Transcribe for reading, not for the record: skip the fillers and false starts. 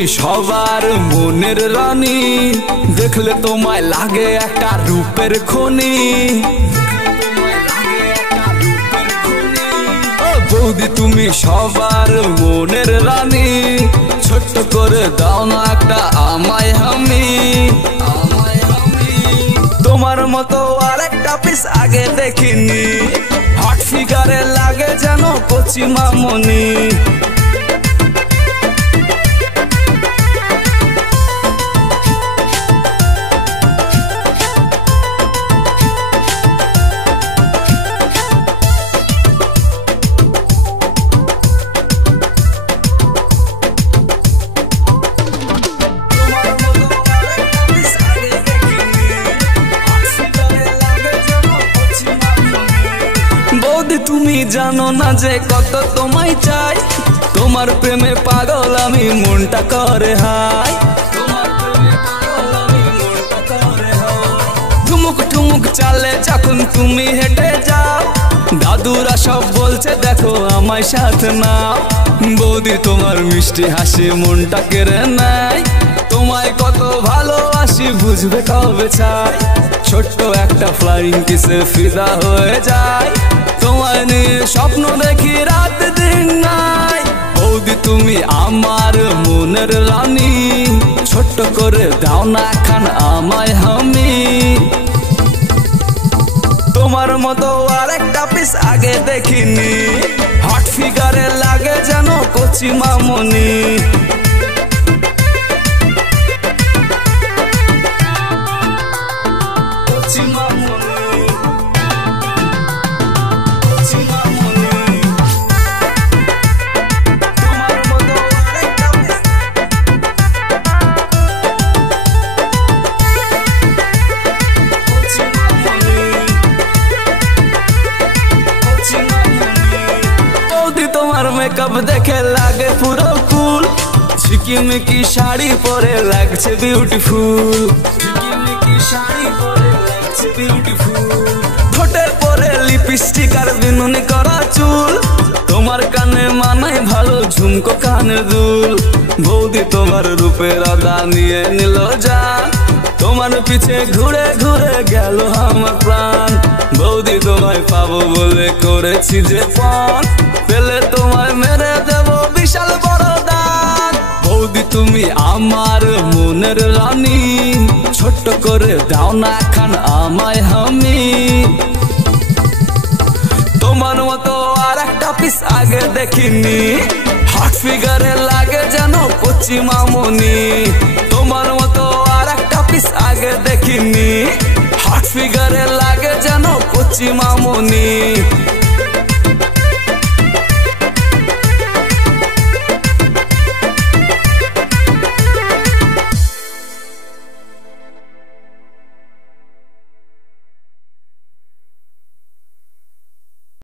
তুমি সবার মনের রানী, দেখলে তোমায় লাগে একটা রূপের খনি। বৌদি তুমি সবার মনের রানী, ছোট্ট করে দাও না একটা আমায় আমি। তোমার মতো আরেকটা পিস আগে দেখিনি, হট ফিগারে লাগে যেন কচি মামনি। তুমি জানো না যে কত তোমায় চাই, তোমার প্রেমে পাগল আমি মনটা করে হাই। ঠুমুক ঠুমুক চালে যখন তুমি হেঁটে যাও, দাদুরা সব বলছে দেখো আমায় সাথে নাও। বৌদি তোমার মিষ্টি হাসি মনটা কেড়ে নেয়, তোমায় কত ভালোবাসি বুঝবে কবে চাই। ছোট্ট একটা ফ্লাইং কিসে ফিদা হয়ে যায়, তোমায় নিয়ে স্বপ্ন দেখি রাত দিন নাই। বৌদি তুমি আমার মনের রানী, ছোট্ট করে দাও না খান আমায় আমি। তোমার মতো আরেকটা পিস আগে দেখিনি, হট ফিগারে লাগে যেন কচি মামনি। তোমার মেকআপ দেখে লাগে পুরো কুল, ঝিকিমিকি শাড়ি পরে লাগছে বিউটিফুল। ঠোঁটে পরে লিপস্টিক আর বিনুনি করা চুল, তোমার কানে মানায় ভালো ঝুমকো কানের দুল। বৌদি তোমার রূপের আদা নিয়ে নিল জান, তোমার পিছে ঘুরে ঘুরে গেল আমার প্রাণ। বৌদি তোমায় পাবো বলে করেছি যে পণ, পেলে তোমায় মেরে দেব বিশাল বড় দান। বৌদি তুমি আমার মনের রানী, ছোট্ট করে দাও না খান আমায় আমি। তোমার মতো আর একটা পিস আগে দেখিনি, হট ফিগারে লাগে যেন কচি মামনি। তোমার মতো আর একটা পিস আগে দেখিনি, হট ফিগারে লাগে যেন কচি মামনি।